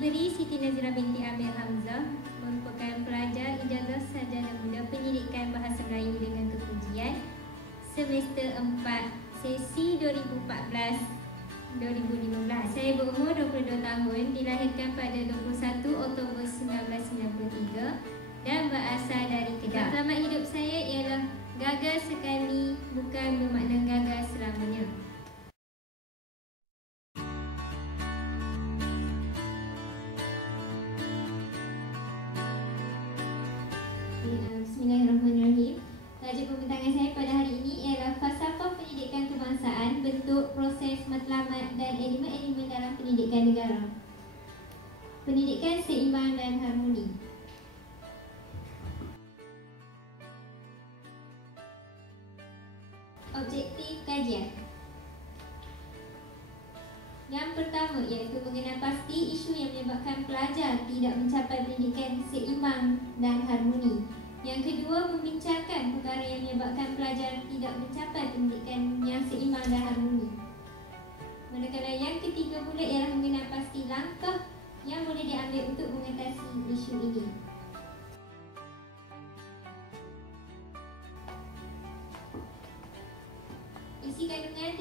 Diberi Siti Nazira binti Amir Hamzah, merupakan pelajar ijazah sarjana muda pendidikan bahasa Melayu dengan kepujian semester 4 sesi 2014-2015. Saya berumur 22 tahun, dilahirkan pada 21 Oktober 1993 dan berasal dari Kedah. Matlamat hidup saya ialah gagal sekali bukan bermakna gagal selamanya. Bismillahirrahmanirrahim. Tajuk pembentangan saya pada hari ini ialah falsafah pendidikan kebangsaan, bentuk, proses, matlamat dan elemen-elemen dalam pendidikan negara. Pendidikan seimbang dan harmoni. Objektif kajian. Yang pertama iaitu mengenal pasti isu yang menyebabkan pelajar tidak mencapai pendidikan seimbang dan harmoni. Yang kedua, membincangkan perkara yang menyebabkan pelajar tidak mencapai pendidikan yang seimbang dan harmoni. Manakala yang ketiga pula ialah mengenal pasti langkah yang boleh diambil untuk mengatasi isu ini. Isi kandungan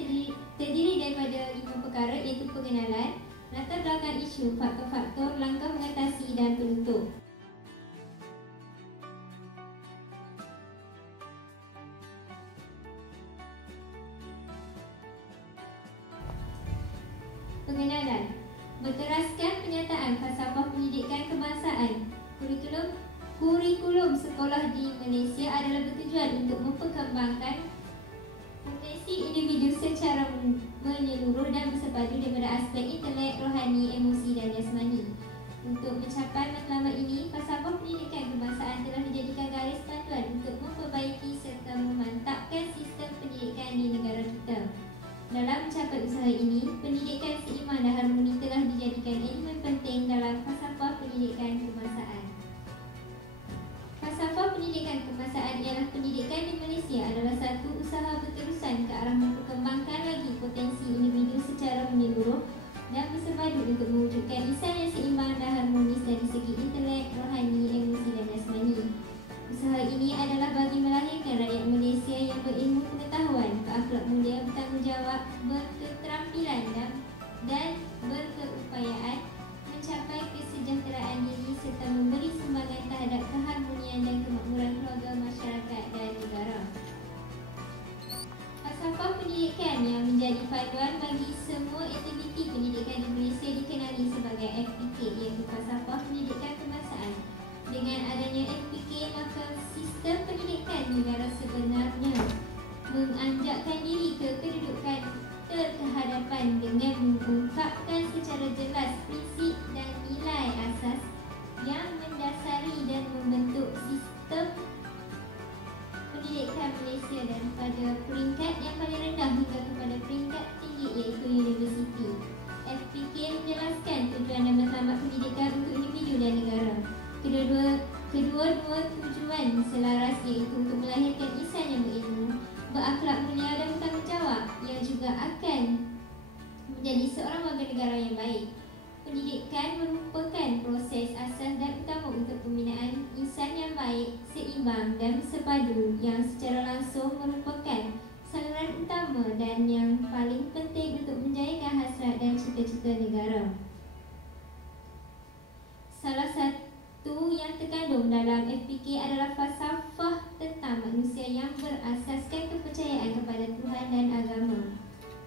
terdiri daripada 5 perkara iaitu pengenalan, latar belakang isu, faktor-faktor, langkah mengatasi dan penutup. Pengenalan. Berteraskan penyataan falsafah pendidikan kebangsaan. Kurikulum sekolah di Malaysia adalah bertujuan untuk memperkembangkan potensi individu secara menyeluruh dan bersepadu daripada aspek intelek, rohani, emosi dan jasmani. Untuk mencapai matlamat ini, falsafah pendidikan kebangsaan telah dijadikan garis panduan untuk memperbaiki serta memantapkan sistem pendidikan di negara kita. Dalam mencapai usaha ini, pendidikan seimbang dan harmoni telah dijadikan elemen penting dalam falsafah pendidikan kebangsaan. Falsafah pendidikan kebangsaan ialah pendidikan di Malaysia adalah satu usaha berterusan ke arah memperkembangkan lagi potensi individu secara menyeluruh dan bersepadu untuk mewujudkan insan yang seimbang dan harmonis dari segi intelek, rohani, emosi dan jasmani. Usaha ini adalah bagi melahirkan rakyat Malaysia yang berilmu pengetahuan, berakhlak mulia, bertanggungjawab, berketerampilan dan berkeupayaan, mencapai kesejahteraan diri serta memberi sumbangan terhadap keharmonian dan kemakmuran keluarga, masyarakat dan negara. Falsafah pendidikan yang menjadi panduan bagi semua aktiviti pendidikan di Malaysia dikenali sebagai FPK, iaitu falsafah pendidikan kebangsaan. Dengan adanya FPK, maka sistem pendidikan negara sebenarnya menganjakkan diri ke kedudukan terhadapan dengan mengungkapkan secara jelas prinsip dan nilai asas yang mendasari dan membentuk sistem pendidikan Malaysia daripada peringkat yang paling rendah hingga kepada peringkat tinggi iaitu universiti. FPK menjelaskan tujuan dan matlamat pendidikan untuk individu dan negara. Kedua-dua tujuan selaras iaitu untuk melahirkan insan yang berilmu, berakhlak mulia dan bertanggungjawab yang juga akan menjadi seorang warga negara yang baik. Pendidikan merupakan proses asas dan utama untuk pembinaan insan yang baik, seimbang dan bersepadu yang secara langsung merupakan saluran utama dan yang paling penting untuk menjayakan hasrat dan cita-cita negara. Salah satu yang terkandung dalam FPK adalah falsafah tentang manusia yang berasaskan kepercayaan kepada Tuhan dan agama.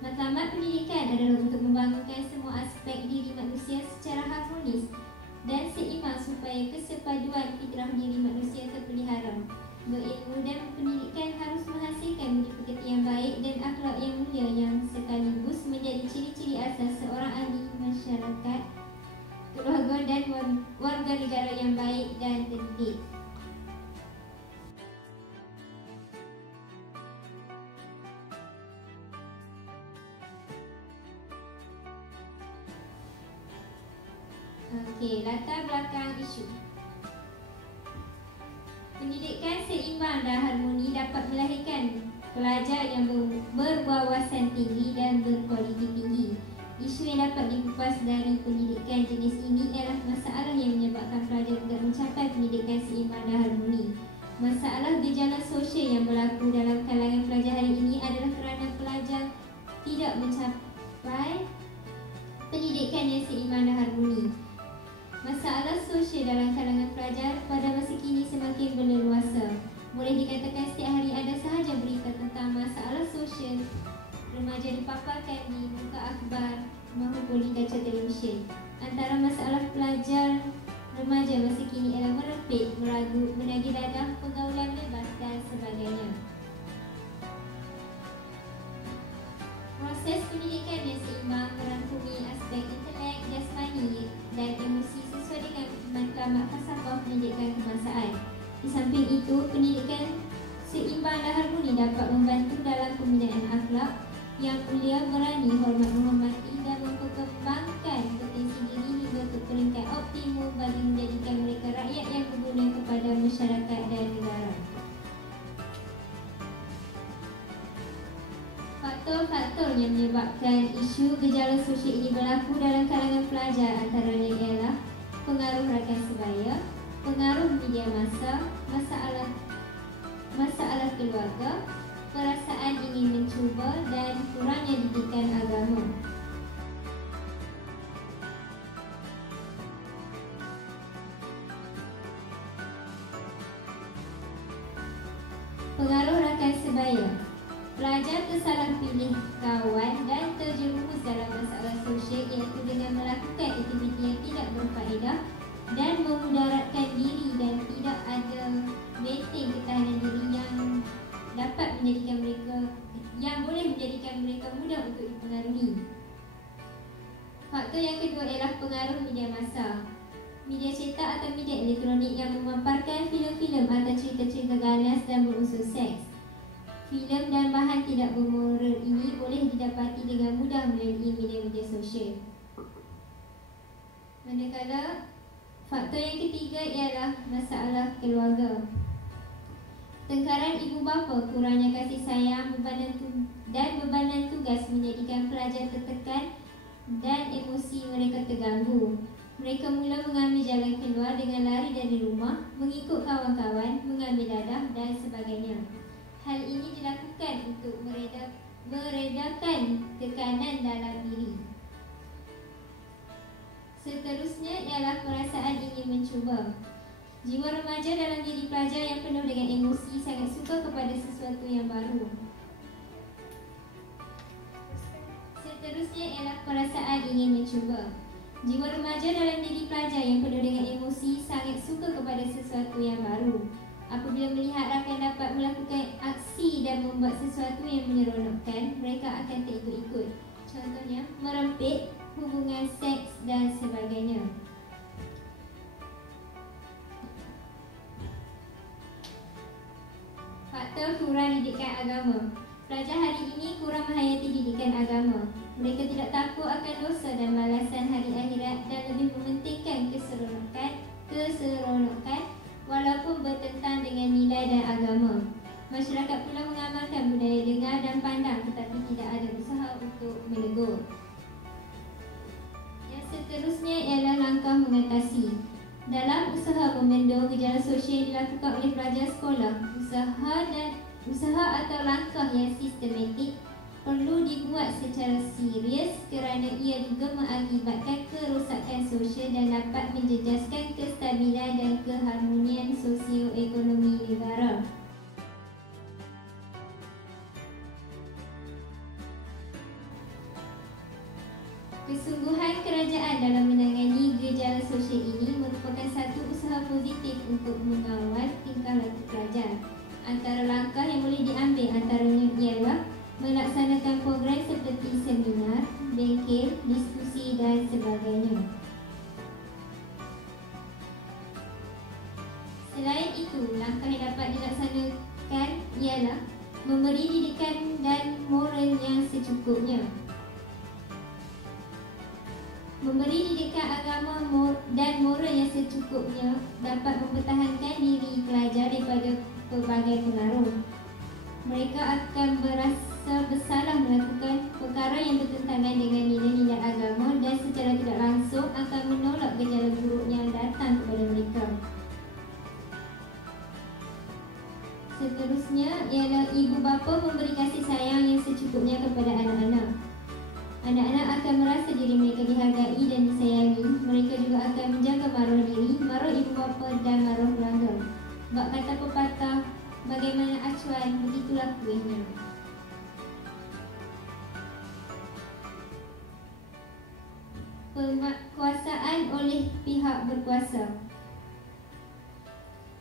Matlamat pendidikan adalah untuk membangunkan semua aspek diri manusia secara harmonis dan seimbang supaya kesepaduan fitrah diri manusia terpelihara. Berilmu dan pendidikan harus menghasilkan budi pekerti yang baik dan akhlak yang mulia yang sekaligus menjadi ciri-ciri asas seorang ahli masyarakat, keluarga dan warga negara yang baik dan terdidik. Latar belakang isu. Pendidikan seimbang dan harmoni dapat melahirkan pelajar yang berwawasan tinggi dan berkualiti tinggi. Isu Isu yang dapat dikupas dari pendidikan jenis ini ialah masalah yang menyebabkan pelajar tidak mencapai pendidikan seimbang dan harmoni. Masalah gejala sosial yang berlaku dalam kalangan pelajar hari ini adalah kerana pelajar tidak mencapai pendidikan yang seimbang dan harmoni. Masalah sosial dalam kalangan pelajar pada masa kini semakin berleluasa. Boleh dikatakan setiap hari ada sahaja berita tentang masalah sosial remaja dipaparkan di muka akhbar maupun di kaca televisyen. Antara masalah pelajar remaja masa kini ialah merepek, meragut, menagih dadah, pergaulan bebas dan sebagainya. Proses pendidikan yang seimbang merangkumi aspek intelek, jasmani dan emosi sesuai dengan matlamat falsafah pendidikan kebangsaan. Di samping itu, pendidikan seimbang dan harmoni dapat membantu dalam pembinaan akhlak yang mulia, berani, hormat menghormati dan memperkembangkan potensi diri hingga ke peringkat optimum bagi menjadikan mereka rakyat yang berguna kepada masyarakat dan negara. Faktor-faktor yang menyebabkan isu gejala sosial ini berlaku dalam kalangan pelajar antaranya ialah pengaruh rakan sebaya, pengaruh media massa, masalah keluarga, perasaan ingin mencuba dan kurangnya didikan agama. Pengaruh rakan sebaya. Pelajar tersalah pilih kawan dan terjerumus dalam masalah sosial iaitu dengan melakukan aktiviti yang tidak berfaedah dan memudaratkan diri dan tidak ada maintain ketahanan diri yang dapat menjadikan mereka boleh menjadikan mereka mudah untuk dipengaruhi. Faktor yang kedua ialah pengaruh media massa. Media cetak atau media elektronik yang memaparkan filem-filem atau cerita-cerita ganas dan berunsur seks. Filem dan bahan tidak bermoral ini boleh didapati dengan mudah melalui media-media sosial. Manakala faktor yang ketiga ialah masalah keluarga. Tengkaran ibu bapa, kurangnya kasih sayang, bebanan tugas menjadikan pelajar tertekan dan emosi mereka terganggu. Mereka mula mengambil jalan keluar dengan lari dari rumah, mengikut kawan-kawan, mengambil dadah dan sebagainya. Hal ini dilakukan untuk meredakan tekanan dalam diri. Seterusnya ialah perasaan ingin mencuba. Jiwa remaja dalam diri pelajar yang penuh dengan emosi sangat suka kepada sesuatu yang baru. Seterusnya ialah perasaan ingin mencuba. Jiwa remaja dalam diri pelajar yang penuh dengan emosi sangat suka kepada sesuatu yang baru. Apabila melihat rakan dapat melakukan aksi dan membuat sesuatu yang menyeronokkan, mereka akan terikut-ikut. Contohnya, merempit, hubungan seks dan sebagainya. Faktor kurang didikan agama. Pelajar hari ini kurang menghayati didikan agama. Mereka tidak takut akan dosa dan balasan hari akhirat dan lebih mementingkan keseronokan walaupun bertentang dengan nilai dan agama. Masyarakat pula mengamalkan budaya dengar dan pandang tetapi tidak ada usaha untuk menegur. Yang seterusnya ialah langkah mengatasi. Dalam usaha membendung gejala sosial yang dilakukan oleh pelajar sekolah, usaha atau langkah yang sistematik perlu dibuat secara serius kerana ia juga mengakibatkan kerosakan sosial dan dapat menjejaskan kestabilan dan keharmonian sosioekonomi negara. Kesungguhan kerajaan dalam menangani gejala sosial ini merupakan satu usaha positif untuk mengawal tingkah laku pelajar. Antara langkah yang boleh diambil antaranya ialah melaksanakan program seperti seminar, bengkel, diskusi dan sebagainya. Selain itu, langkah yang dapat dilaksanakan ialah memberi didikan dan moral yang secukupnya. Memberi didikan agama dan moral yang secukupnya dapat mempertahankan diri pelajar daripada pelbagai pengaruh. Mereka akan berasa bersalah melakukan perkara yang bertentangan dengan nilai-nilai agama bapa memberi kasih sayang yang secukupnya kepada anak-anak. Anak-anak akan merasa diri mereka dihargai dan disayangi. Mereka juga akan menjaga maruah diri, maruah ibu bapa dan maruah keluarga. Bab kata pepatah, bagaimana acuan, begitulah kuihnya. Penguasaan oleh pihak berkuasa.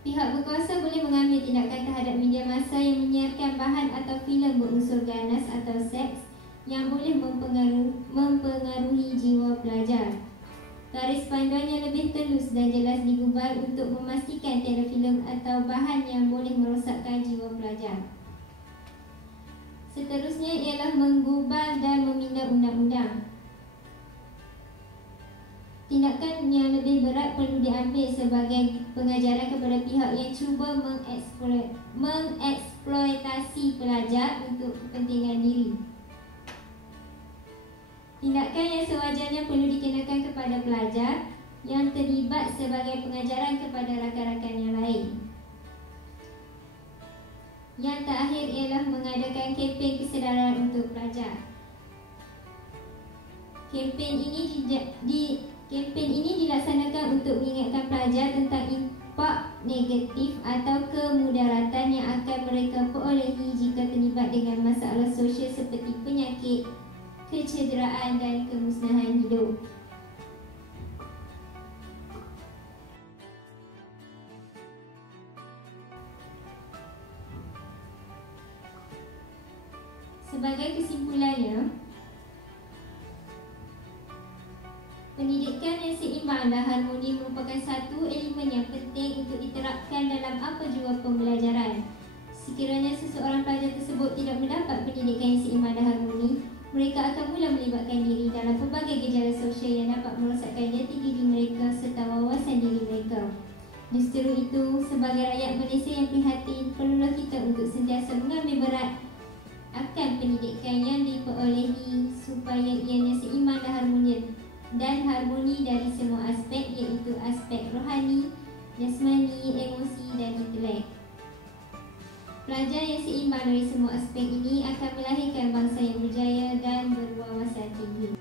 Pihak berkuasa boleh mengambil tindakan terhadap media massa yang menyiarkan bahan atau filem berunsur ganas atau seks yang boleh mempengaruhi jiwa pelajar. Garis panduan yang lebih telus dan jelas digubal untuk memastikan tiada filem atau bahan yang boleh merosakkan jiwa pelajar. Seterusnya ialah menggubal dan meminda undang-undang. Tindakan yang lebih berat perlu diambil sebagai pengajaran kepada pihak yang cuba mengeksploitasi pelajar untuk kepentingan diri. Tindakan yang sewajarnya perlu dikenakan kepada pelajar yang terlibat sebagai pengajaran kepada rakan-rakan yang lain. Yang terakhir ialah mengadakan kempen kesedaran untuk pelajar. Kempen ini dilaksanakan untuk mengingatkan pelajar tentang impak negatif atau kemudaratan yang akan mereka perolehi jika terlibat dengan masalah sosial seperti penyakit, kecederaan dan kemusnahan hidup. Sebagai kesimpulannya, pendidikan yang seimbang dan harmoni merupakan satu elemen yang penting untuk diterapkan dalam apa jua pembelajaran. Sekiranya seseorang pelajar tersebut tidak mendapat pendidikan yang seimbang dan harmoni, mereka akan mula melibatkan diri dalam pelbagai gejala sosial yang dapat merosakkan jati diri mereka serta wawasan diri mereka. Justru itu, sebagai rakyat Malaysia yang prihatin, perlulah kita untuk sentiasa mengambil berat akan pendidikan yang diperolehi supaya ianya seimbang dan harmoni dari semua aspek, iaitu aspek rohani, jasmani, emosi dan intelek. Pelajar yang seimbang dari semua aspek ini akan melahirkan bangsa yang berjaya dan berwawasan tinggi.